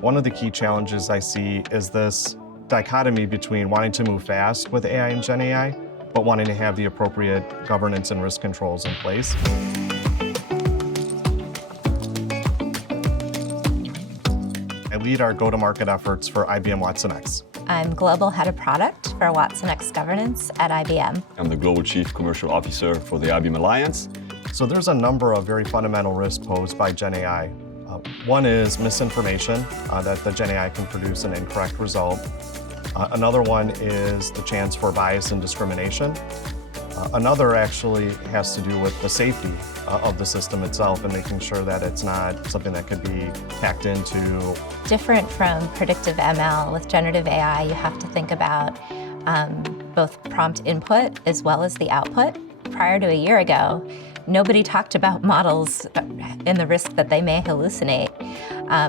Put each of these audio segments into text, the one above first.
One of the key challenges I see is this dichotomy between wanting to move fast with AI and Gen AI, but wanting to have the appropriate governance and risk controls in place. I lead our go-to-market efforts for IBM watsonx. I'm Global Head of Product for watsonx Governance at IBM. I'm the Global Chief Commercial Officer for the IBM Alliance. So there's a number of very fundamental risks posed by Gen AI. One is misinformation, that the Gen AI can produce an incorrect result. Another one is the chance for bias and discrimination. Another actually has to do with the safety of the system itself and making sure that it's not something that could be hacked into. Different from predictive ML, with generative AI, you have to think about both prompt input as well as the output. Prior to a year ago, nobody talked about models and the risk that they may hallucinate.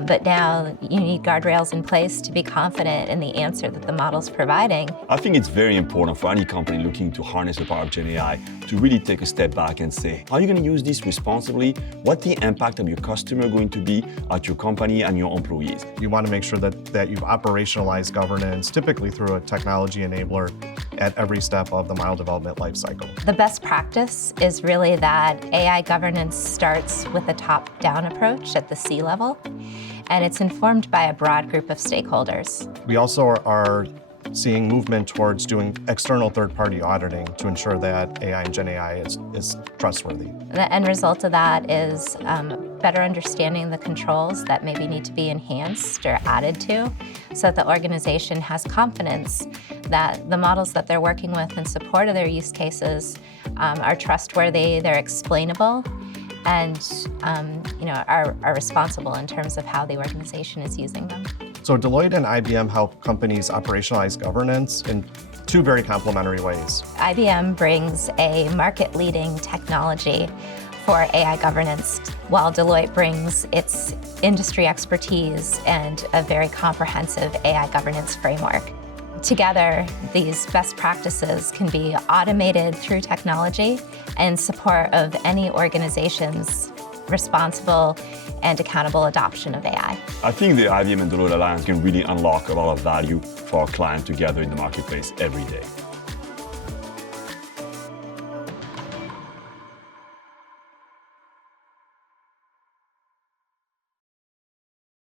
But now you need guardrails in place to be confident in the answer that the model's providing. I think it's very important for any company looking to harness the power of Gen AI to really take a step back and say, how are you going to use this responsibly? What's the impact of your customer going to be at your company and your employees? You want to make sure that you've operationalized governance, typically through a technology enabler, at every step of the model development lifecycle. The best practice is really that AI governance starts with a top-down approach at the C-level, and it's informed by a broad group of stakeholders. We also are seeing movement towards doing external third-party auditing to ensure that AI and Gen AI is trustworthy. The end result of that is better understanding the controls that maybe need to be enhanced or added to, so that the organization has confidence that the models that they're working with in support of their use cases are trustworthy, they're explainable, and are responsible in terms of how the organization is using them. So Deloitte and IBM help companies operationalize governance in two very complementary ways. IBM brings a market-leading technology for AI governance, while Deloitte brings its industry expertise and a very comprehensive AI governance framework. Together, these best practices can be automated through technology in support of any organization's responsible and accountable adoption of AI. I think the IBM and Deloitte Alliance can really unlock a lot of value for our clients together in the marketplace every day.